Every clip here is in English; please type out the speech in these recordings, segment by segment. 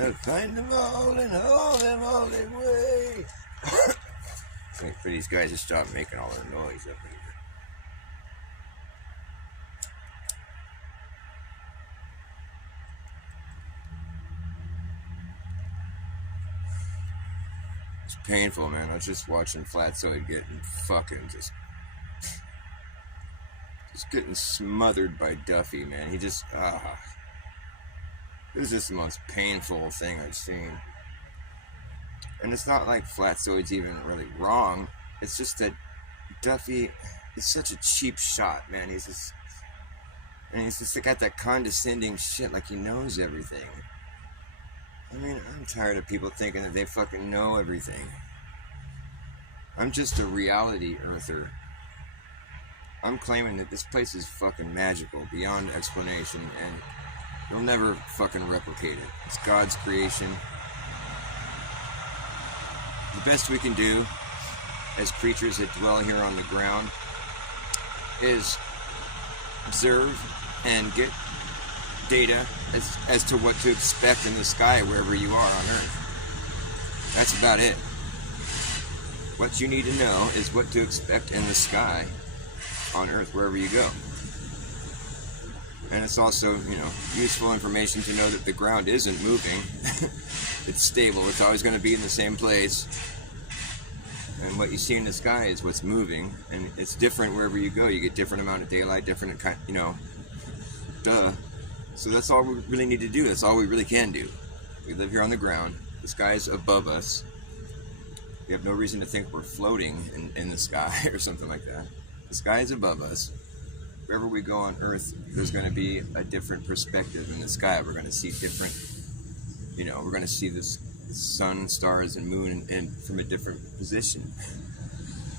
I'll find them all and haul them all away. Wait for these guys to stop making all their noise up here. It's painful, man. I was just watching Flatzoid getting fucking just getting smothered by Duffy, man. He just, it was just the most painful thing I've seen. And it's not like Flatzoid's even really wrong. It's just that Duffy is such a cheap shot, man. He's just got that condescending shit, like he knows everything. I mean, I'm tired of people thinking that they fucking know everything. I'm just a reality earther. I'm claiming that this place is fucking magical, beyond explanation, and you'll never fucking replicate it. It's God's creation. The best we can do as creatures that dwell here on the ground is observe and get data as to what to expect in the sky wherever you are on Earth. That's about it. What you need to know is what to expect in the sky on Earth wherever you go. And it's also, useful information to know that the ground isn't moving. It's stable. It's always going to be in the same place. And what you see in the sky is what's moving, and it's different wherever you go. You get different amount of daylight, different kind, duh. So that's all we really need to do. That's all we really can do. We live here on the ground. The sky is above us. We have no reason to think we're floating in the sky or something like that. The sky is above us. Wherever we go on Earth, there's going to be a different perspective in the sky. We're going to see different, we're going to see the sun, stars, and moon and from a different position.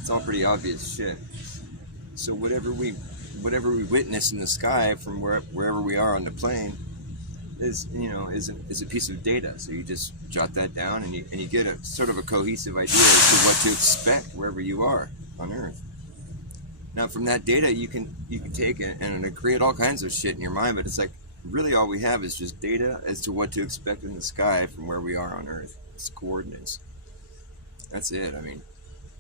It's all pretty obvious shit. So whatever we witness in the sky from wherever we are on the plane is a piece of data. So you just jot that down and you get a sort of a cohesive idea as to what to expect wherever you are on Earth. Now from that data you can take it and create all kinds of shit in your mind, but it's like really all we have is just data as to what to expect in the sky from where we are on Earth. It's coordinates. That's it. I mean,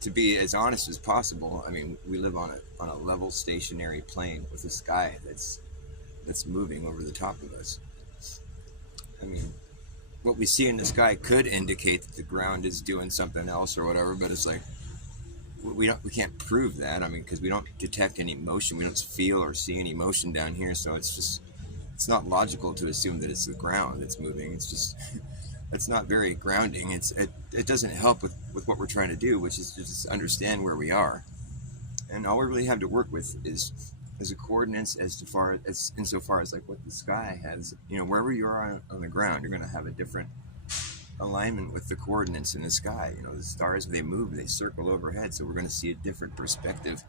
to be as honest as possible, I mean, we live on a level stationary plane with a sky that's moving over the top of us. I mean, what we see in the sky could indicate that the ground is doing something else or whatever, but it's like we can't prove that. I mean, because we don't detect any motion. We don't feel or see any motion down here, so it's not logical to assume that it's the ground that's moving. It's just that's not very grounding. It doesn't help with what we're trying to do, which is to just understand where we are. And all we really have to work with is the coordinates insofar as like what the sky has. Wherever you are on the ground, you're going to have a different alignment with the coordinates in the sky. The stars, they move, they circle overhead, so we're going to see a different perspective,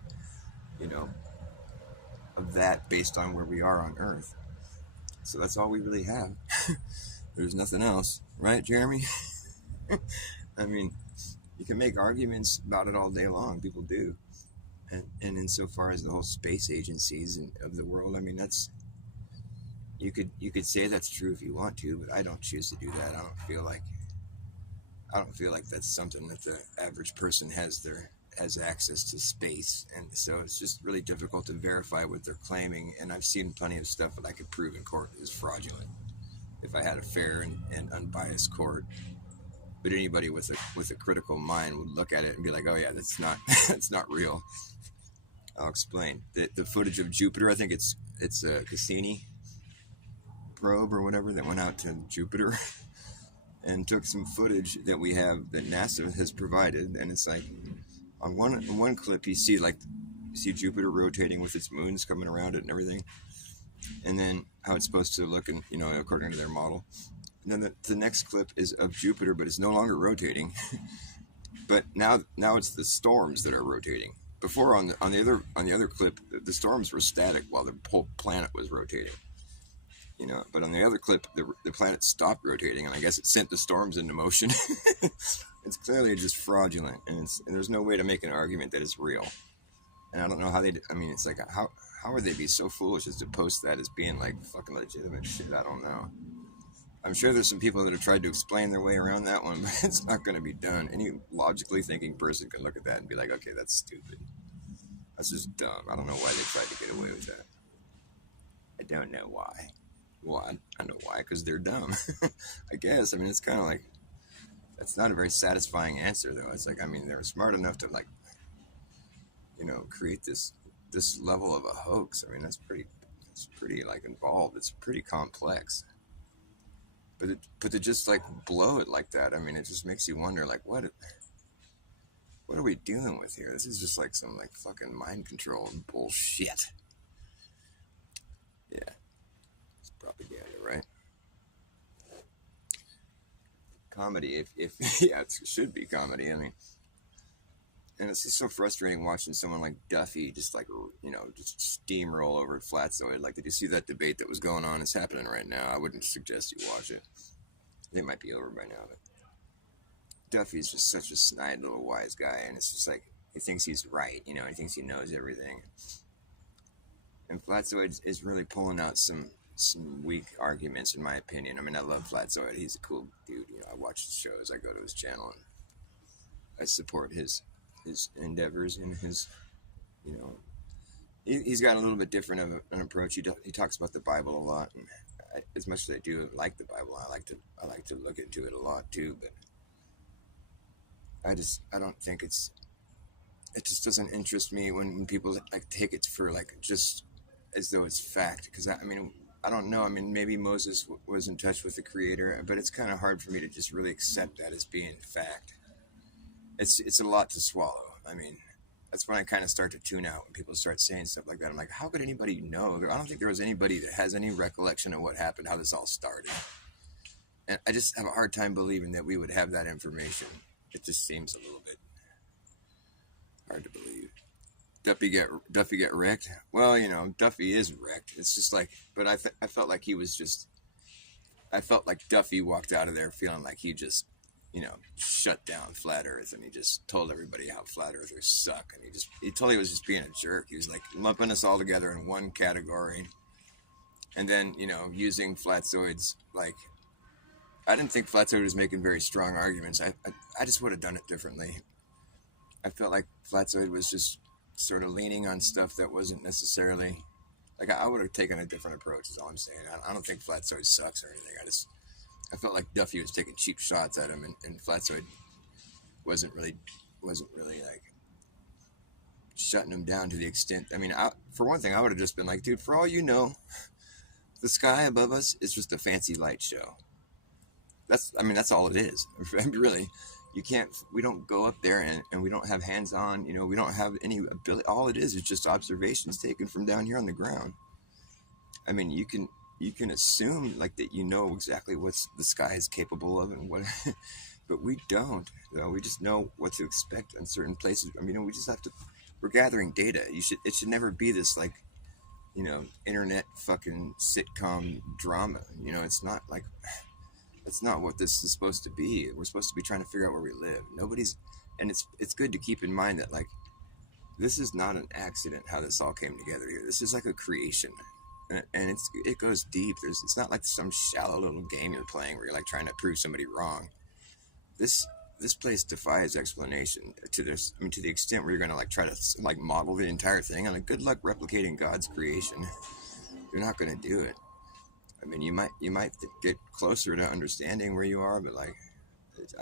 of that based on where we are on Earth. So that's all we really have. There's nothing else, right, Jeremy? I mean, you can make arguments about it all day long. People do. And insofar as the whole space agencies of the world, I mean, that's you could say that's true if you want to, but I don't choose to do that. I don't feel like that's something that the average person has access to space, and so it's just really difficult to verify what they're claiming. And I've seen plenty of stuff that I could prove in court is fraudulent if I had a fair and unbiased court. But anybody with a critical mind would look at it and be like, "Oh yeah, that's not real." I'll explain. The footage of Jupiter, I think it's a Cassini probe or whatever that went out to Jupiter and took some footage that we have that NASA has provided, and it's like on one clip you see Jupiter rotating with its moons coming around it and everything, and then how it's supposed to look, and according to their model. And then the next clip is of Jupiter, but it's no longer rotating. But now it's the storms that are rotating. Before on the other clip, the storms were static while the whole planet was rotating. But on the other clip, the planet stopped rotating, and I guess it sent the storms into motion. It's clearly just fraudulent, and there's no way to make an argument that it's real. And I don't know how it's like, how would they be so foolish as to post that as being like fucking legitimate shit? I don't know. I I'm sure there's some people that have tried to explain their way around that one, but it's not going to be done. Any logically thinking person can look at that and be like, okay, that's stupid. That's just dumb. I don't know why they tried to get away with that. I don't know why. Well, I know why, because they're dumb. I guess. I mean, it's kind of like, that's not a very satisfying answer, though. It's like, I mean, they're smart enough to, like, create this level of a hoax. I mean, that's pretty like involved. It's pretty complex. But to just like blow it like that, I mean, it just makes you wonder, like, what are we dealing with here? This is just like some like fucking mind control bullshit. Yeah, it's propaganda, right? Comedy, if yeah, it should be comedy. I mean, and it's just so frustrating watching someone like Duffy just like just steamroll over Flatzoid. Like, did you see that debate that was going on? It's happening right now. I wouldn't suggest you watch it. It might be over by now, but Duffy's just such a snide little wise guy, and it's just like he thinks he's right, he thinks he knows everything. And Flatzoid is really pulling out some weak arguments, in my opinion. I mean, I love Flatzoid. He's a cool dude. I watch his shows. I go to his channel, and I support his endeavors and his, he's got a little bit different of an approach. He talks about the Bible a lot, and as much as I do like the Bible, I like to look into it a lot too. But I don't think it just doesn't interest me when people like take it for like just as though it's fact. Because I mean, I don't know. I mean, maybe Moses was in touch with the Creator, but it's kind of hard for me to just really accept that as being fact. It's a lot to swallow. I mean, that's when I kind of start to tune out when people start saying stuff like that. I'm like, how could anybody know? I don't think there was anybody that has any recollection of what happened, how this all started. And I just have a hard time believing that we would have that information. It just seems a little bit hard to believe. Duffy get wrecked? Well, Duffy is wrecked. It's just like, but I felt like I felt like Duffy walked out of there feeling like he just, shut down Flat Earth, and he just told everybody how Flat Earthers suck, and he totally was just being a jerk. He was like lumping us all together in one category, and then, using Flatzoids, like, I didn't think Flatzoid was making very strong arguments. I just would have done it differently. I felt like Flatzoid was just sort of leaning on stuff that wasn't necessarily, like, I would have taken a different approach is all I'm saying. I don't think Flatzoid sucks or anything. I felt like Duffy was taking cheap shots at him, and Flatzoid wasn't really like shutting him down to the extent. I mean, for one thing, I would have just been like, dude, for all you know, the sky above us is just a fancy light show. That's all it is. Really, we don't go up there and we don't have hands on, we don't have any ability. All it is just observations taken from down here on the ground. I mean, you can assume like that, exactly what the sky is capable of and what, but we don't, though. We just know what to expect in certain places. I mean, we just have to, we're gathering data. It should never be this like, internet fucking sitcom drama. It's not like, that's not what this is supposed to be. We're supposed to be trying to figure out where we live. And it's good to keep in mind that, like, this is not an accident how this all came together here. This is like a creation, and it goes deep. It's not like some shallow little game you're playing where you're like trying to prove somebody wrong. This place defies explanation to this. I mean, to the extent where you're gonna like try to like model the entire thing. I mean, good luck replicating God's creation. You're not gonna do it. I mean, you might get closer to understanding where you are, but like,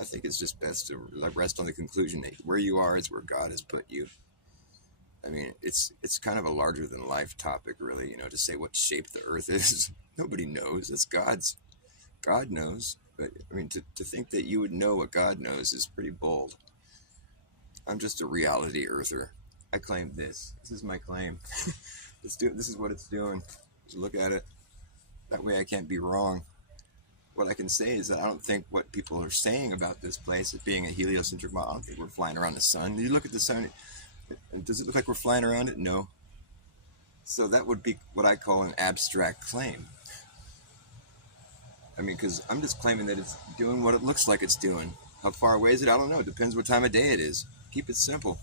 I think it's just best to like rest on the conclusion that where you are is where God has put you. I mean, it's kind of a larger than life topic, really. To say what shape the Earth is, nobody knows. It's God's. God knows, but I mean, to think that you would know what God knows is pretty bold. I'm just a reality earther. I claim this. This is my claim. This is what it's doing. Just look at it. That way I can't be wrong. What I can say is that I don't think what people are saying about this place as being a heliocentric model, I don't think we're flying around the sun. You look at the sun, does it look like we're flying around it? No. So that would be what I call an abstract claim. I mean, because I'm just claiming that it's doing what it looks like it's doing. How far away is it? I don't know. It depends what time of day it is. Keep it simple.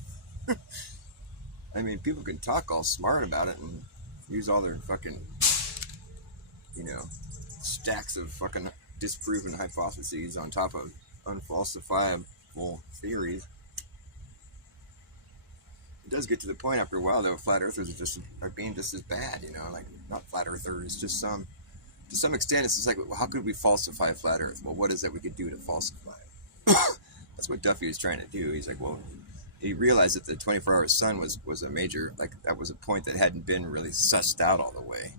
I mean, people can talk all smart about it and use all their fucking, stacks of fucking disproven hypotheses on top of unfalsifiable theories. It does get to the point after a while, though, flat earthers are being just as bad, like, not flat earthers, just to some extent, it's just like, well, how could we falsify flat earth? Well, what is it we could do to falsify it? That's what Duffy was trying to do. He's like, well, he realized that the 24-hour sun was a major, like, that was a point that hadn't been really sussed out all the way.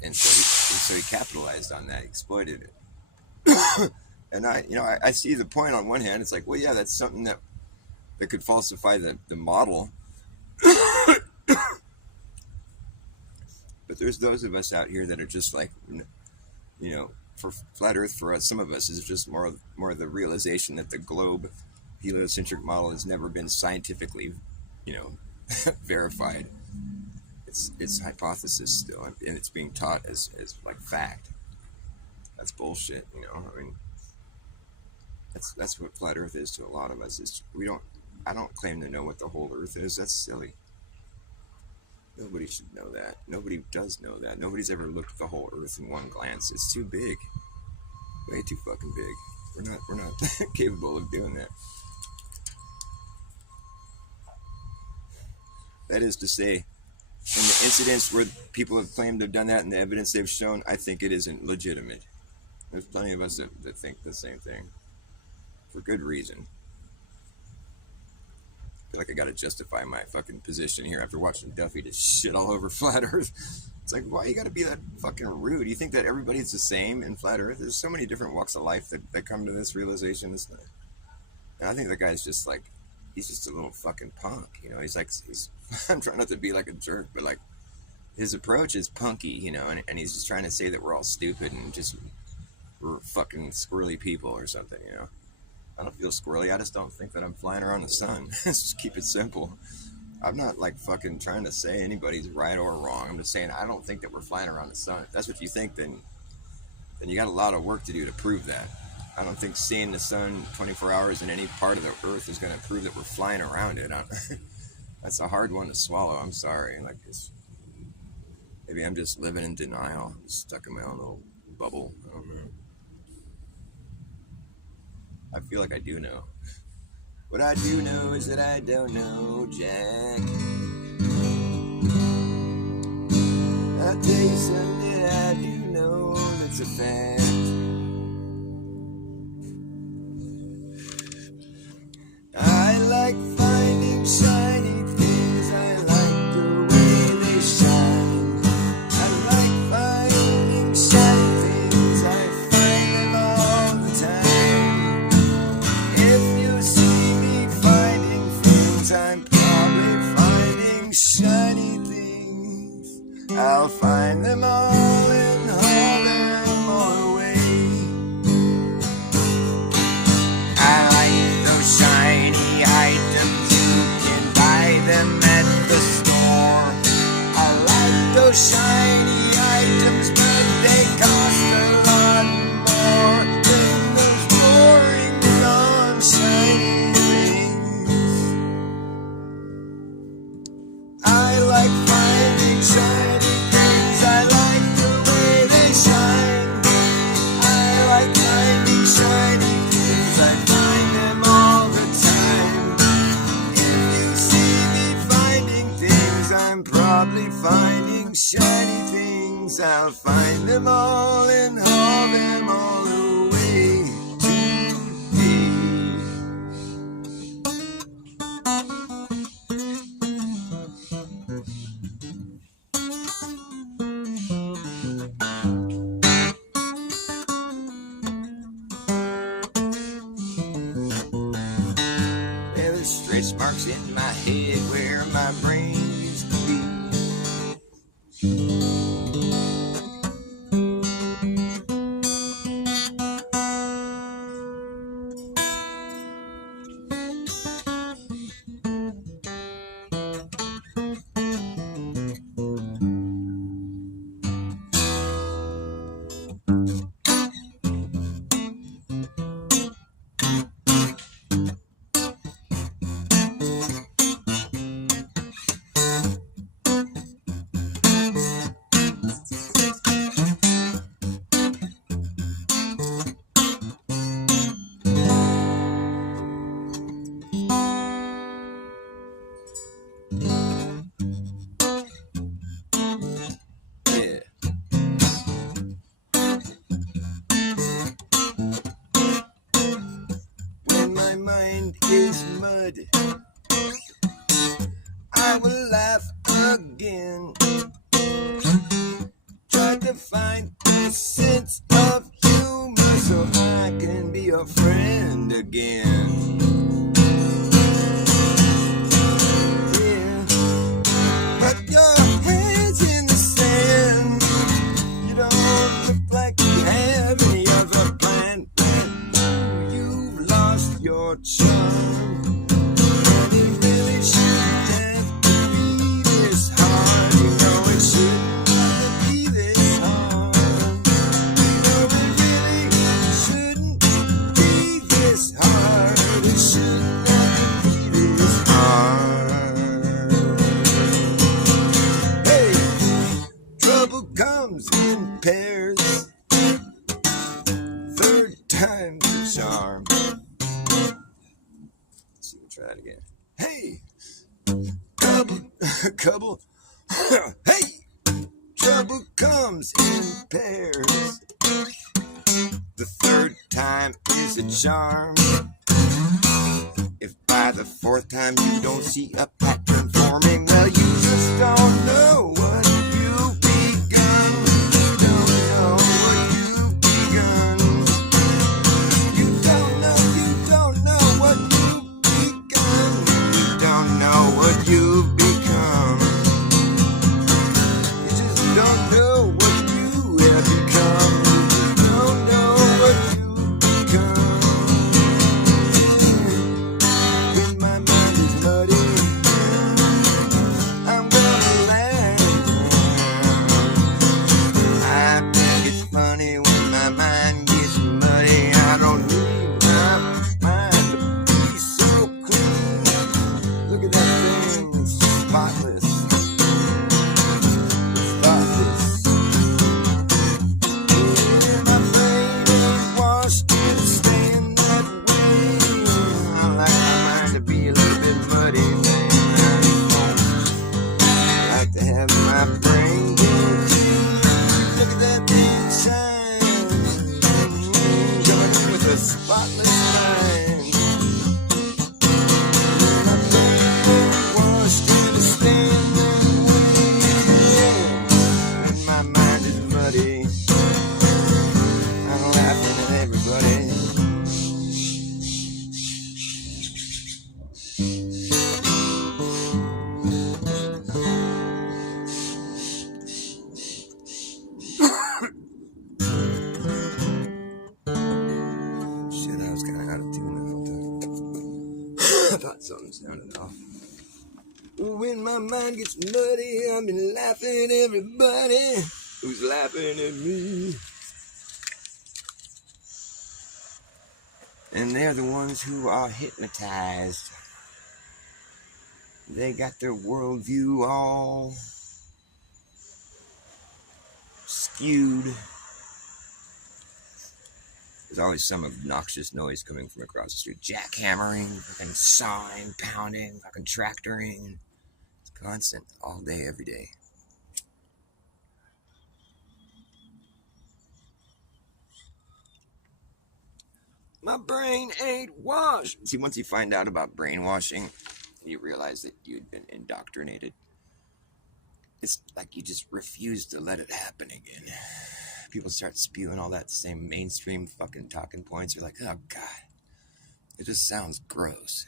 And so he capitalized on that, exploited it. And I see the point on one hand. It's like, well, yeah, that's something that could falsify the model. But there's those of us out here that are just like, for flat earth, for us, some of us, is just more of the realization that the globe heliocentric model has never been scientifically, verified. It's hypothesis still, and it's being taught as like fact. That's bullshit, I mean, that's what flat earth is to a lot of us. I don't claim to know what the whole earth is. That's silly. Nobody should know that. Nobody does know that. Nobody's ever looked at the whole earth in one glance. It's too big. Way too fucking big. We're not capable of doing that. That is to say, in the incidents where people have claimed to have done that and the evidence they've shown, I think it isn't legitimate. There's plenty of us that think the same thing. For good reason. I feel like I gotta justify my fucking position here after watching Duffy just shit all over flat earth. It's like, why you gotta be that fucking rude? You think that everybody's the same in flat earth? There's so many different walks of life that come to this realization. And I think the guy's just like, he's just a little fucking punk, he's I'm trying not to be like a jerk, but like, his approach is punky, and he's just trying to say that we're all stupid and just, we're fucking squirrely people or something, I don't feel squirrely. I just don't think that I'm flying around the sun. Let's just keep it simple. I'm not like fucking trying to say anybody's right or wrong. I'm just saying I don't think that we're flying around the sun. If that's what you think, then you got a lot of work to do to prove that. I don't think seeing the sun 24 hours in any part of the earth is going to prove that we're flying around it. That's a hard one to swallow. I'm sorry. Like this, maybe I'm just living in denial. I'm stuck in my own little bubble. I don't know. I feel like I do know. What I do know is that I don't know Jack. I'll tell you something that I do know that's a fact. I like finding shiny things. I like the way they shine. I like finding shiny things. I find them all the time. If you see me finding things, I'm probably finding shiny things. I'll find them all and haul them all away. I like those shiny items. You can buy them at the store. I like those shiny items, but they cost a lot more than those boring, non-shiny things. I like finding shiny things. I like the way they shine. I like finding shiny things. I find them all the time. If you see me finding things, I'm probably finding shiny things. I'll find them all and haul them all away today. There's stretch marks in my head where my brain used to be. mind is mud, I will laugh again. Try to find a sense of humor so I can be your friend again. Yeah, but your head's in the sand. You don't look like you have any other plan. You've lost your charm, and it really shouldn't have to be this hard. You know it shouldn't have to be this hard. You know it really shouldn't be this hard. It shouldn't have to be this hard. Hey, trouble comes in pairs. Third time's the charm. Let's see, we'll try that again. Hey, couple, hey, trouble comes in pairs. The third time is a charm. If by the fourth time you don't see a pattern forming, well, you just don't know what you've begun. You don't know what you've begun. You don't know what you've begun. You don't know what you've become. You just don't know what you have become. You just don't know what you've become. When my mind is muddy, I'm gonna laugh. I think it's funny when my mind gets muddy. I don't need my mind to be so clean. Look at that thing, it's spotless. Spotless. Yeah, my brain ain't washed and staying that way. I like my mind to be a little bit muddy, man. I like to have my brain get clean. Look at that thing shine. Coming in with a spotless mind. My brain ain't washed and staying that way. When my mind is muddy, I'm laughing at everybody. Shit, I was kind of out of tune. I thought something sounded off. When my mind gets muddy, I've been laughing at everybody who's laughing at me. And they're the ones who are hypnotized. They got their worldview all skewed. There's always some obnoxious noise coming from across the street. Jackhammering, fucking sawing, pounding, fucking tractoring. It's constant, all day, every day. My brain ain't washed. See, once you find out about brainwashing, you realize that you'd been indoctrinated. It's like you just refuse to let it happen again. People start spewing all that same mainstream fucking talking points. You're like, oh God, it just sounds gross.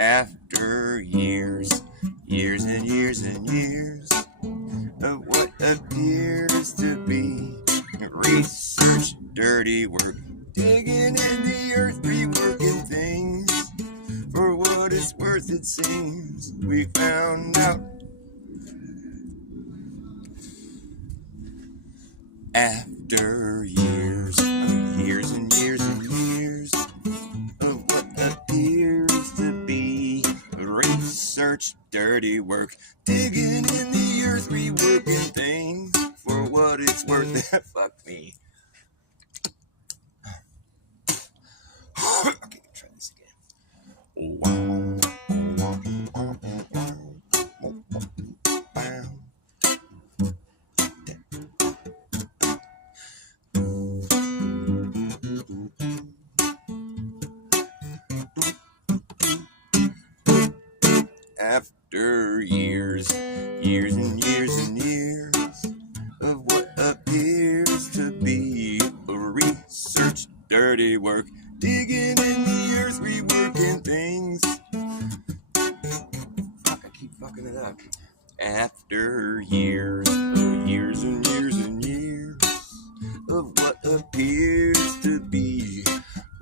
After years years and years of what appears to be research, dirty work, digging in the earth, reworking things for what it's worth. It seems we found out after years and years and years of what appears to be research, dirty work, digging in the earth, reworking things for what it's worth. Fuck me. Okay, try this again. After years and years and years of what appears to be research, dirty work, digging in the earth, reworking things. Fuck, I keep fucking it up. After years and years and years of what appears to be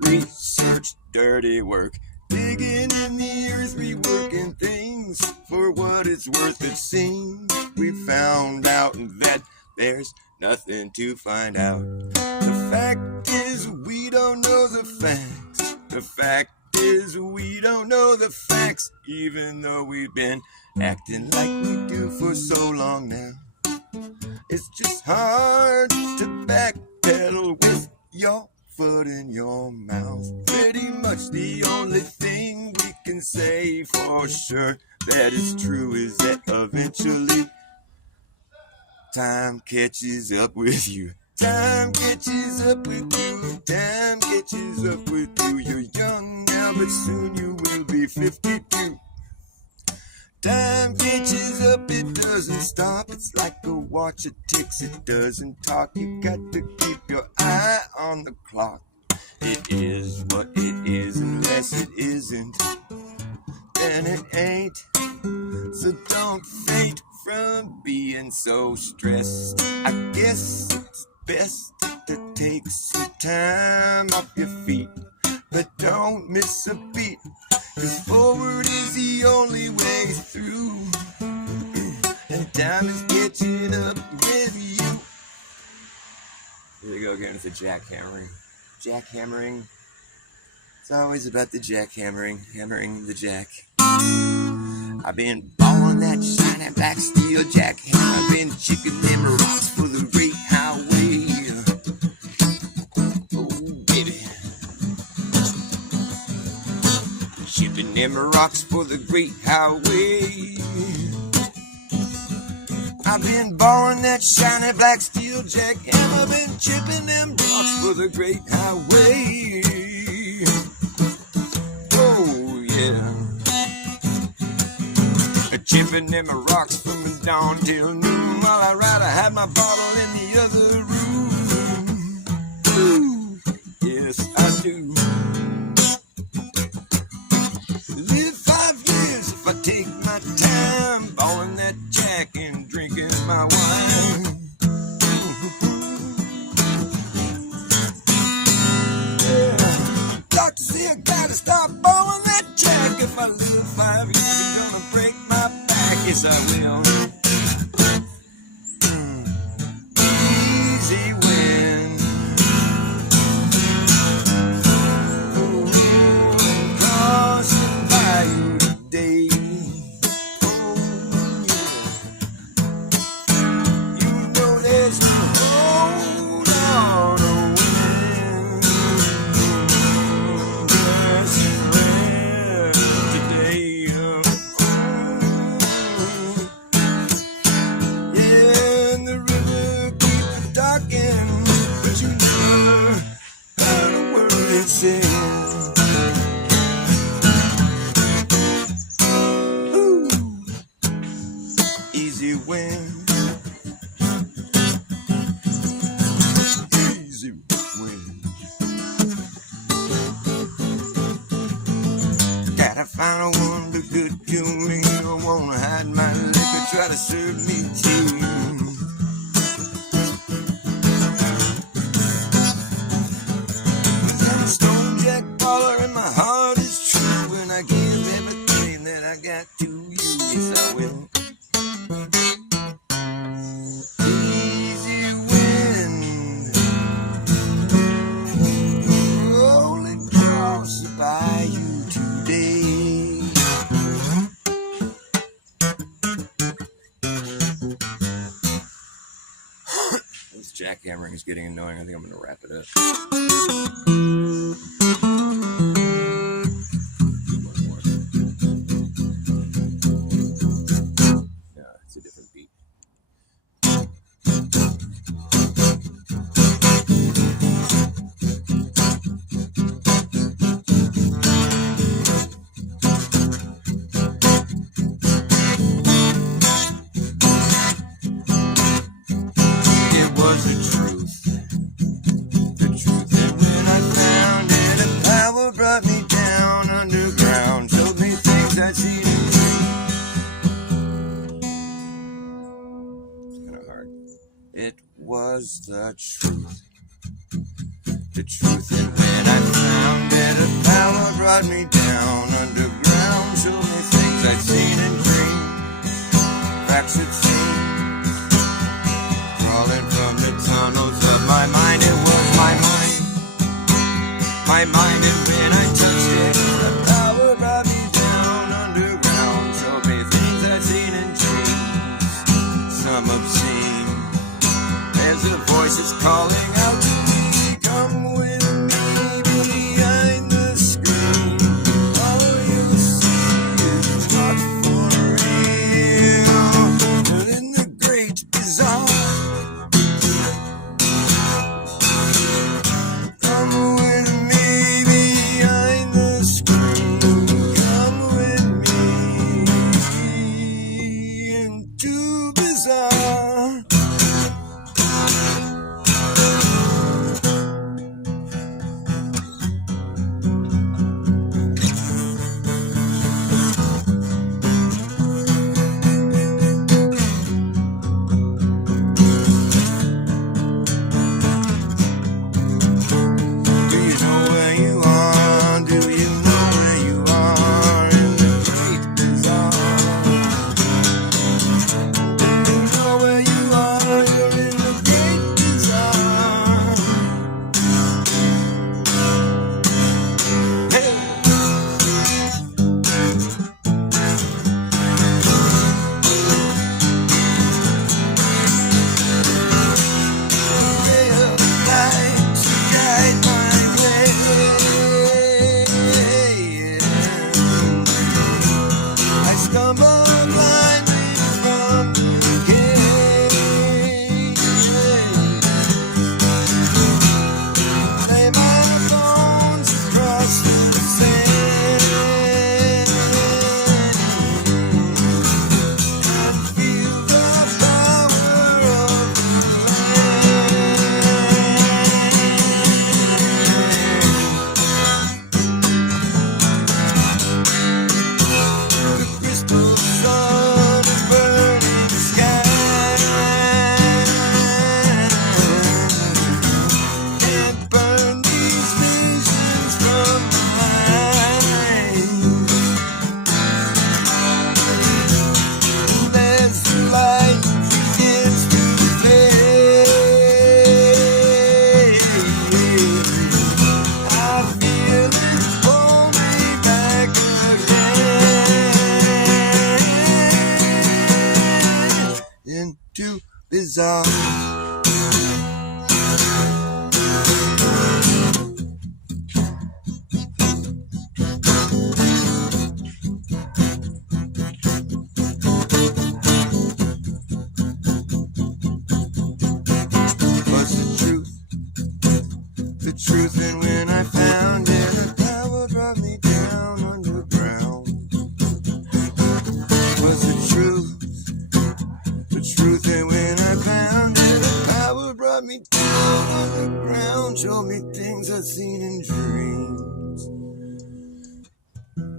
research, dirty work, digging in the earth, reworking things for what it's worth. It seems we found out that there's nothing to find out. The fact is we don't know the facts. The fact is we don't know the facts, even though we've been acting like we do for so long now. It's just hard to backpedal with your foot in your mouth. Pretty much the only thing we can say for sure that is true is that eventually time catches up with you. Time catches up with you. Time catches up with you. You're young now, but soon you will be 52. Time catches up, it doesn't stop. It's like a watch, it ticks, it doesn't talk. You got to keep your eye on the clock. It is what it is, unless it isn't, then it ain't. So don't faint from being so stressed. I guess it's best to take some time off your feet, but don't miss a beat, 'cause forward is the only way through, and time is catching up with you. Here we go again with the jackhammering. Jackhammering. It's always about the jackhammering, hammering the jack. I've been balling that shiny black steel jackhammer. I've been chipping them rocks for the great highway. Oh, baby. Chipping them rocks for the great highway. I've been balling that shiny black steel jackhammer. I've been chipping them rocks for the great highway. Oh, yeah. Chipping them rocks from dawn till noon. While I ride, I had my bottle in the other room. Ooh, yes, I do. Live 5 years if I take my time, balling that jack and drinking my wine. Yeah. Doctor say I gotta stop balling that jack. If I live 5 years, I'm gonna break my back. Yes, I will. Easy win. Oh, crossing by you today. Oh, yeah. You know there's no hold on a win. Crossing red today. Yeah, and the river keeps talking, but you never heard a word it said. Ooh, easy win. Easy win. Gotta find a one to good to me. I wanna hide my liquor try to serve me too. Stone Jack Baller and my heart is true, and I give everything that I got to you. Yes, I will. Easy wind rolling across the bayou today. This jackhammering is getting annoying. I think I'm going to wrap it up. It was the truth, and when I found it, a power brought me down underground, showed me things I'd seen and dreamed, facts it seemed, crawling from the tunnels of my mind. It was my mind, and when I touched it, a power brought me down underground, showed me things I'd seen and dreamed, some obscene. There's a voice is calling out to me, come with me behind the screen. All you see is not for real, but in the great bazaar. Come with me behind the screen. Come with me into bazaar. Into bizarre. The truth, and when I found it, a power brought me down underground. Was the truth, and when I found it, a power brought me down underground, showed me things I'd seen in dreams.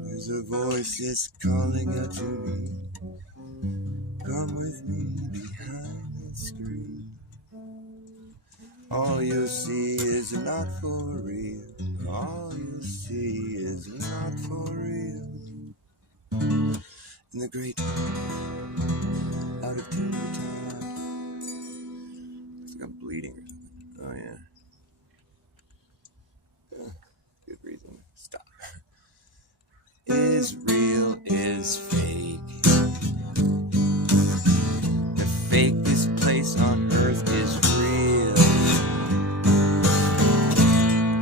There's a voice that's calling out to me, come come with me behind the screen. All you'll see is not for real. All you'll see is not for real. In the great out of tune time. It's like I'm bleeding or something. Oh yeah. Good reason. Stop. Is real, is fake. The fakest place on earth is real.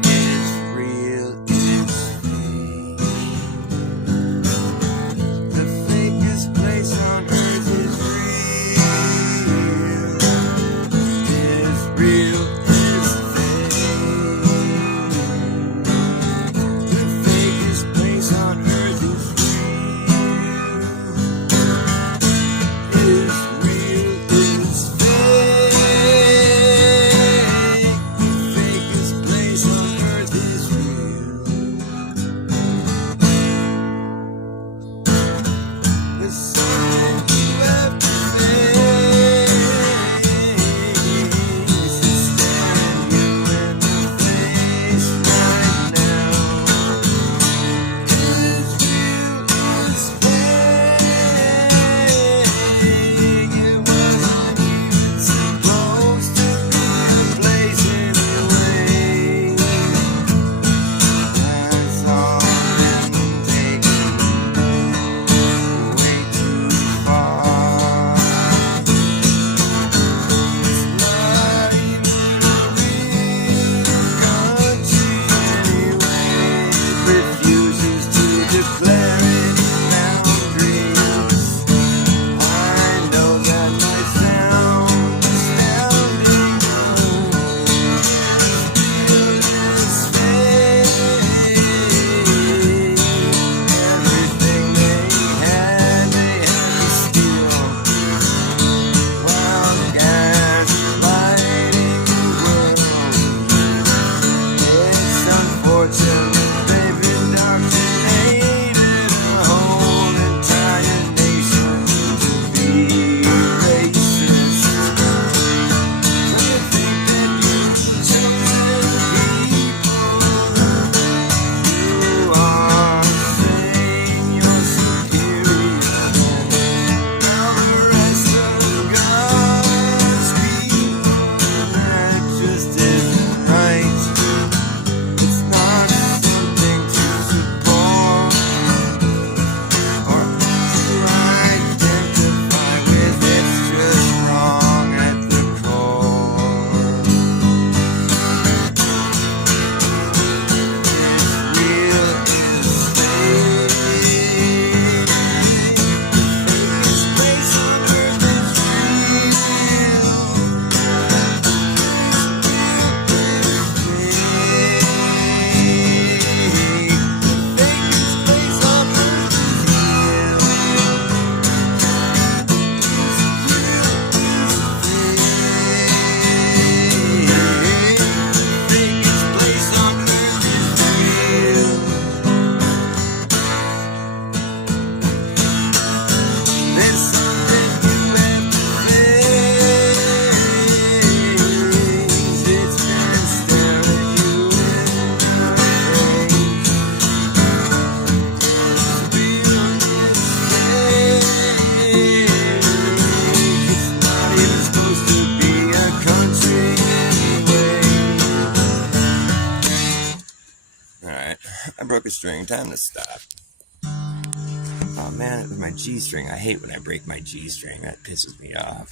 Is real, is fake. The fakest place on earth is real. Is real, is fake. The fakest place on earth is real. Is real, is fake. The fakest place on earth is real. There's something you have to face. It's staring you in the face right now. Is real, is fake. It wasn't even supposed to be a place anyway. That's all been taken way too far. It's not even a real country anyway. It refuses to declare any boundaries. I know that might sound astounding. It's fake. Everything they had to steal. While gaslighting the world. It's unfortunate they've indoctrinated a whole entire nation to be racist. But I think that you've chosen people who are saying you're superior. Now the rest of God's people, that just isn't right. It's not something to support or to identify with. It's just wrong at the core. Is real, is fake. Fakest place on earth is real. There's something you have to face. It's been staring you in the face. It's real, it's fake. It's not even supposed to be a country anyway. Alright, I broke a string. Time to stop. Oh man, it was my G string. I hate when I break my G string. That pisses me off.